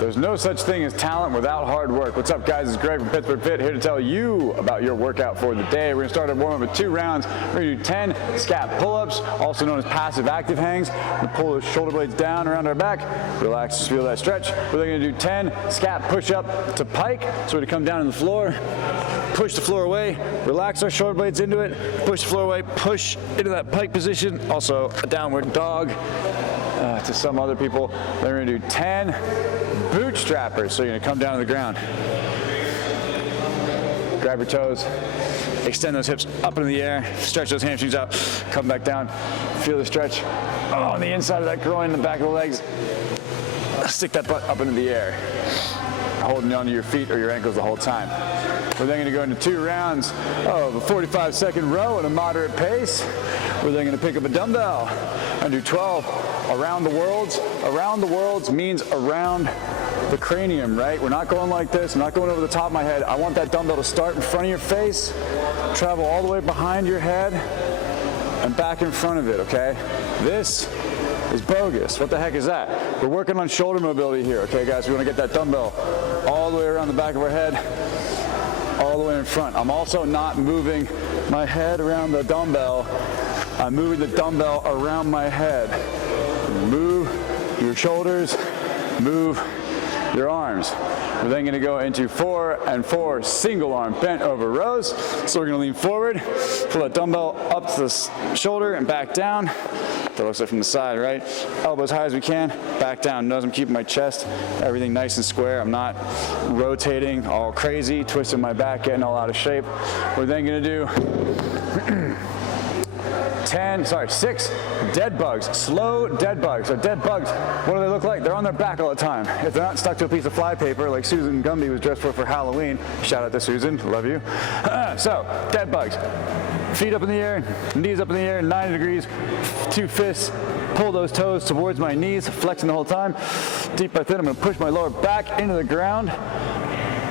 There's no such thing as talent without hard work. What's up, guys? It's Greg from Pittsburgh Fit, here to tell you about your workout for the day. We're gonna start our warm-up with 2 rounds. We're gonna do 10 scap pull-ups, also known as passive active hangs. We're gonna pull those shoulder blades down around our back. Relax, just feel that stretch. We're then gonna do 10 scap push-up to pike. So we're gonna come down on the floor, push the floor away, relax our shoulder blades into it, push the floor away, push into that pike position, also a downward dog to some other people. Then we're gonna do 10 Bootstrappers. So you're gonna come down to the ground, grab your toes, extend those hips up into the air, stretch those hamstrings out, come back down, feel the stretch on the inside of that groin, the back of the legs. Stick that butt up into the air, holding onto your feet or your ankles the whole time. We're then going to go into 2 rounds of a 45-second row at a moderate pace. We're then going to pick up a dumbbell and do 12 around the worlds. Around the worlds means around the cranium, right? We're not going like this. I'm not going over the top of my head. I want that dumbbell to start in front of your face, travel all the way behind your head, and back in front of it, okay? This is bogus. What the heck is that? We're working on shoulder mobility here, okay, guys? We want to get that dumbbell all the way around the back of our head, all the way in front. I'm also not moving my head around the dumbbell. I'm moving the dumbbell around my head. Move your shoulders, move your arms. We're then going to go into 4 and 4 single arm bent over rows. So we're going to lean forward, pull that dumbbell up to the shoulder and back down. That looks like from the side, right? Elbow as high as we can, back down. Notice I'm keeping my chest, everything nice and square. I'm not rotating all crazy, twisting my back, getting all out of shape. We're then going to do 6 dead bugs, slow dead bugs. So dead bugs, what do they look like? They're on their back all the time. If they're not stuck to a piece of fly paper like Susan Gumby was dressed for Halloween, shout out to Susan, love you. So, dead bugs. Feet up in the air, knees up in the air, 90 degrees, 2 fists, pull those toes towards my knees, flexing the whole time. Deep breath in, I'm gonna push my lower back into the ground,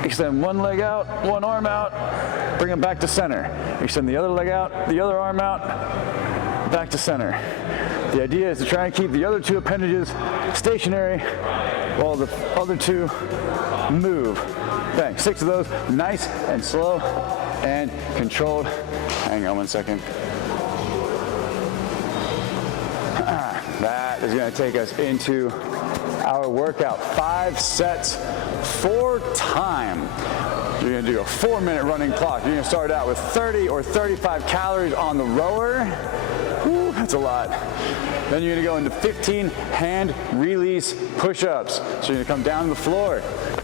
extend one leg out, one arm out, bring it back to center. Extend the other leg out, the other arm out, back to center. The idea is to try and keep the other 2 appendages stationary while the other 2 move. Bang, 6 of those, nice and slow and controlled. Hang on one second. That is going to take us into our workout. 5 sets, 4 time. You're going to do a 4-minute running clock. You're going to start out with 30 or 35 calories on the rower. Woo, that's a lot. Then you're going to go into 15 hand release push-ups. So you're going to come down to the floor,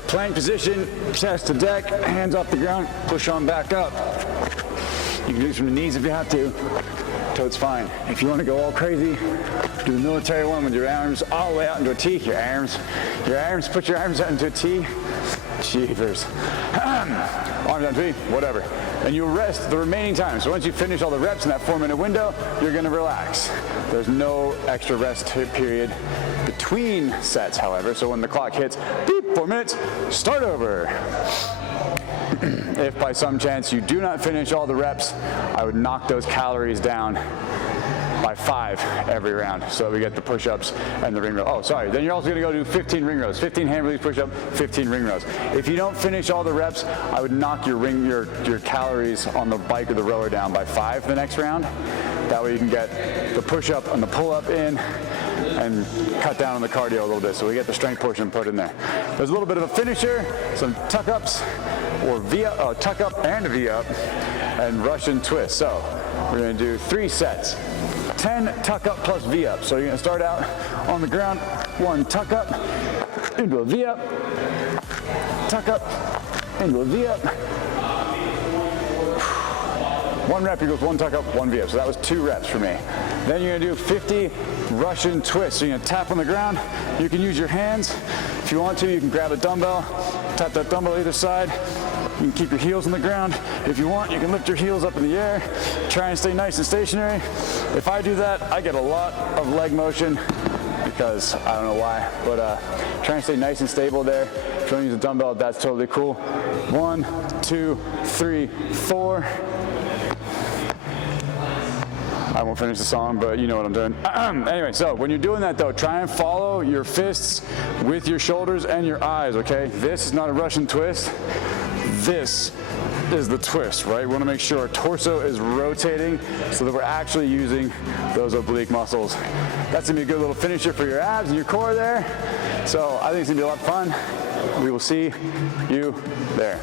plank position, chest to deck, hands off the ground, push on back up. You can do this from the knees if you have to. Toes fine. If you want to go all crazy, do the military one with your arms all the way out into a T. Your arms, put your arms out into a T. Jeepers. Arms on T, whatever. And you rest the remaining time. So once you finish all the reps in that 4-minute window, you're going to relax. There's no extra rest period between sets, however. So when the clock hits, beep, 4 minutes, start over. If by some chance you do not finish all the reps, I would knock those calories down by 5 every round. So we get the push-ups and the ring row. Oh, sorry. Then you're also gonna go do 15 ring rows. 15 hand release push-up, 15 ring rows. If you don't finish all the reps, I would knock your calories on the bike or the rower down by 5 the next round. That way you can get the push-up and the pull-up in and cut down on the cardio a little bit. So we get the strength portion put in there. There's a little bit of a finisher, some tuck-ups, or tuck up and a V up, and Russian twist. So we're going to do 3 sets, 10 tuck up plus V up. So you're going to start out on the ground, 1 tuck up into a V up, tuck up into a V up. 1 rep equals 1 tuck up, 1 V up. So that was 2 reps for me. Then you're going to do 50 Russian twists. So you're going to tap on the ground. You can use your hands. If you want to, you can grab a dumbbell, tap that dumbbell either side. You can keep your heels on the ground. If you want, you can lift your heels up in the air. Try and stay nice and stationary. If I do that, I get a lot of leg motion because I don't know why, but try and stay nice and stable there. If you don't use a dumbbell, that's totally cool. 1, 2, 3, 4. I won't finish the song, but you know what I'm doing. Anyway, so when you're doing that though, try and follow your fists with your shoulders and your eyes, okay? This is not a Russian twist. This is the twist, right? We want to make sure our torso is rotating so that we're actually using those oblique muscles. That's gonna be a good little finisher for your abs and your core there. So I think it's gonna be a lot of fun. We will see you there.